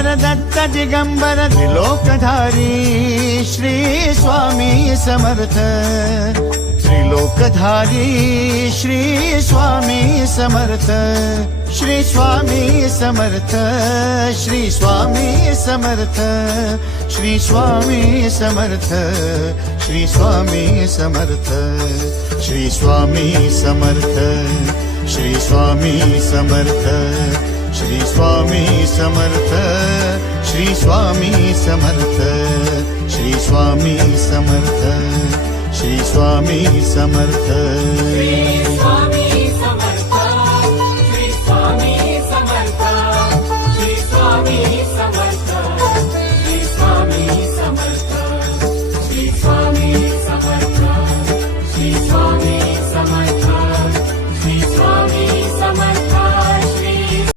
Avtar Datta Digambar त्रिलोकधारी Shri Swami Samarth त्रिलोकधारी Shri Swami Samarth Shri Swami Samarth Shri Swami Samarth Shri Swami Samarth Shri Swami Samarth Shri Swami Samarth Shri Swami Samarth Shri Swami Samarth Shri Swami Samarth Shri Swami Samarth Shri Swami Samarth Shri Swami